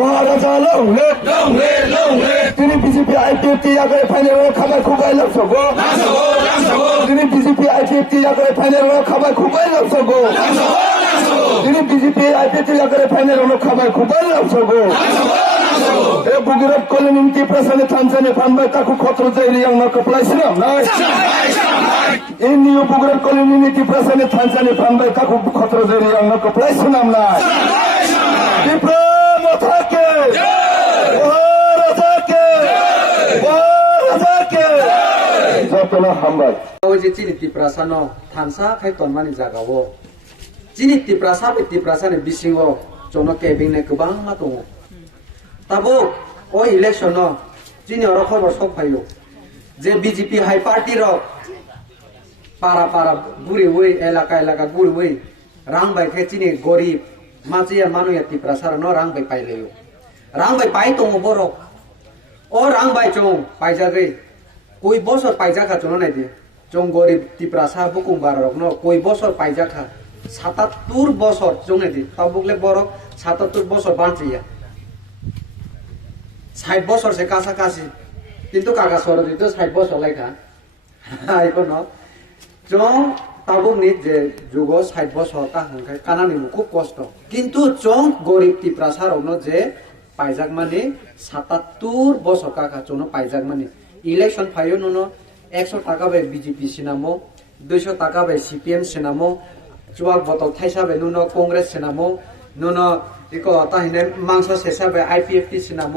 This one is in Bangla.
মহারাজা লংলে তিনি বিজেপি আইপিএফ আগে ফাইনাল খাবার খুবাই লাগছগো তিনি বিজেপি আইপিএফ আগে ফাইনাল খাবার খুবাই লাগছগো তিনি বিজেপি আইপিএফ আগে ফাইনাল খাবার খুবাই লাগছগো এ বুগিরত কলিনিটি প্রশ্নে থানসানে ফানবাই তাকু খতর যাইলি আং নকপ্লাইছিলাম না এই নিউ বুগিরত কলিনিটি প্রশ্নে থানসানে ফানবাই তাকু খতর যাইলি আং নকপ্লাইছিলাম না বিপ্লব থাকে যতনা হামবাই ওই যে চিনি তিপ্রাসানো থানসা খাইতন মানি জাগাও চিনি তিপ্রাসা বে তিপ্রাসানে বিসিংও জনো কেবিংনে गोबां मा दङ তাবো ওই ইলেকশন চিনি অর খবর সব পাইও যে বিজেপি হাই পার্টি র পারা পারা বুড়ি ওই এলাকা এলাকা বুড়ি ওই রাং বাই খে চিনি গরিব মাজিয়া মানুয়া তিপ্রাসার ন রাং বাই পাইলেও রাং বাই পাই দङ বড় ও রাং বাই চং পাইজাগে কই বছর পাইজাখা চনো নাইদি চং গরিব তিপ্রাসা বুকুমবার রকনো কই বছর পাইজাখা ৭৭ বছর চং নাইদি তাবুকলে বড় ৭৭ বছর বাঁচিয়া ৬০ বছর সে কাছাকাছি কিন্তু কাকা সর দিত ৬০ বছর লাইখা এখন চং তাবুকনি যে যুগ ৬০ বছর কাহাংখাই কানানি খুব কষ্ট কিন্তু চং গরিব তিপ্রাসা রকনো যে পাইজাক মানে ৭৭ বছর কাকা চনো পাইজাক মানে ইলেকশন ফাইও নুনো ১০০ টাকা বে বিজেপি সিনামো ২০০ টাকা বে সিপিএম সিনামো চুয়াক বতল থাইসা বে নুনো কংগ্রেস সিনামো নুনো ইকো তাহিনে মাংস সেসা বে আইপিএফটি সিনামো